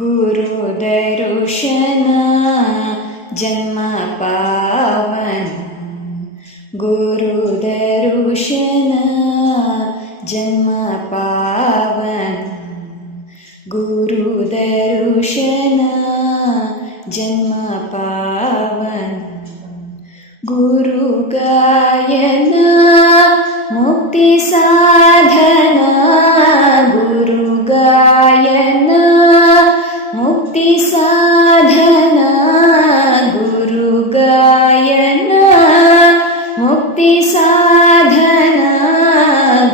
गुरुदर्शन जन्म पावन, गुरुदर्शन जन्म पावन, गुरुदर्शन जन्म पावन, गुरु गायना मुक्ति साधना, गुरु गायना मुक्ति साधना, गुरु गायना मुक्ति साधना,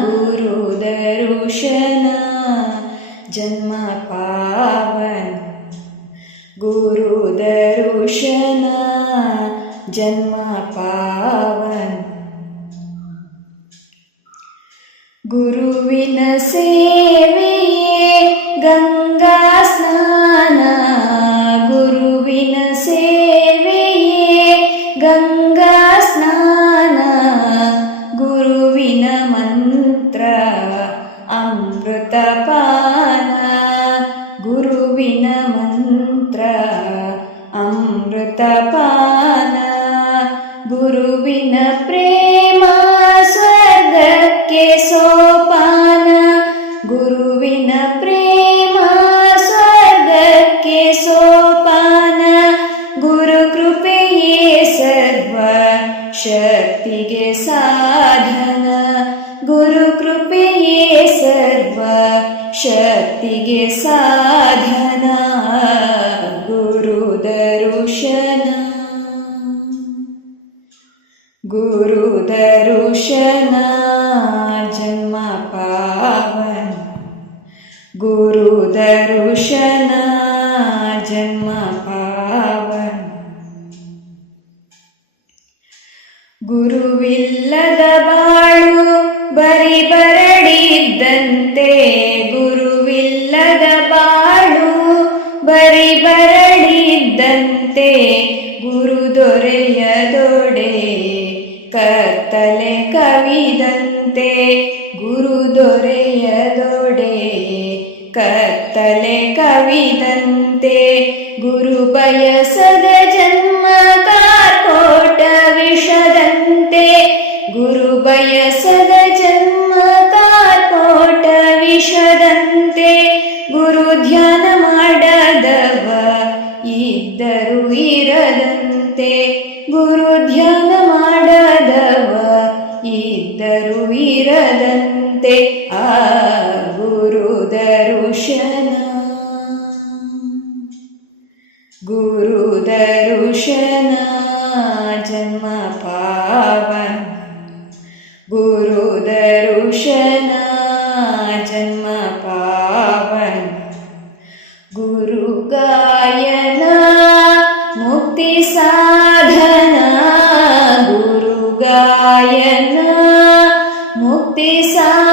गुरु दर्शन जन्म पावन, गुरु दर्शन जन्म पावन, गुरुविन सेवेये गंगा स्नान, गुरुविन सेवेये गंगा स्नान, गुरुविन मंत्र अमृतपान, गुरुविन मंत्र अमृतपान, गुरुविन प्रेम स्वर्गಕ್ಕೆ सोपान, गुरुविन प्रेम स्वर्गಕ್ಕೆ सोपान, गुरु कृपेये सर्व शक्तिगे साधन, गुरु कृपेये सर्व शक्तिगे साधन, गुरु दर्शन, गुरु दर्शन जन्म पावन, गुरु दर्शन जन्म पावन, गुरुविಲ್ಲದ ಬಾಳು ಬರಿ ಬರಡಿದ್ದಂತೆ, ಗುರುವಿಲ್ಲದ ಬಾಳು ಬರಿ ಬರಡಿದ್ದಂತೆ, ಗುರು ದೊರೆಯದೊಡೆ ಕತ್ತಲೆ ಕವಿದಂತೆ, ಗುರು ದೊರೆಯದೊಡೆ ಕತ್ತಲೆ ಕವಿದಂತೆ, ಗುರು ಬಯಸದ ಜನ್ಮ ಕಾರ್ಕೋಟ ವಿಷದಂತೆ, ಗುರು ಬಯಸದ ಜನ್ಮ ಕಾರ್ಕೋಟ ವಿಷದಂತೆ, ಗುರು ಧ್ಯಾನ ಮಾಡದವ ಇದ್ದರು ಇರದಂತೆ, ಗುರು ಧ್ಯಾನ ಮಾಡದವ ಇದ್ದರು ಇರದಂತೆ, ಆ ಗುರು ದರ್ಶನ, ಗುರು ದರ್ಶನ ಜನ್ಮ ಪಾವನ, ಗುರು ದರ್ಶನ ಜನ್ಮ ಪಾವನ, गुरु गायना मुक्ति साधना, गुरु गायना मुक्ति साधना।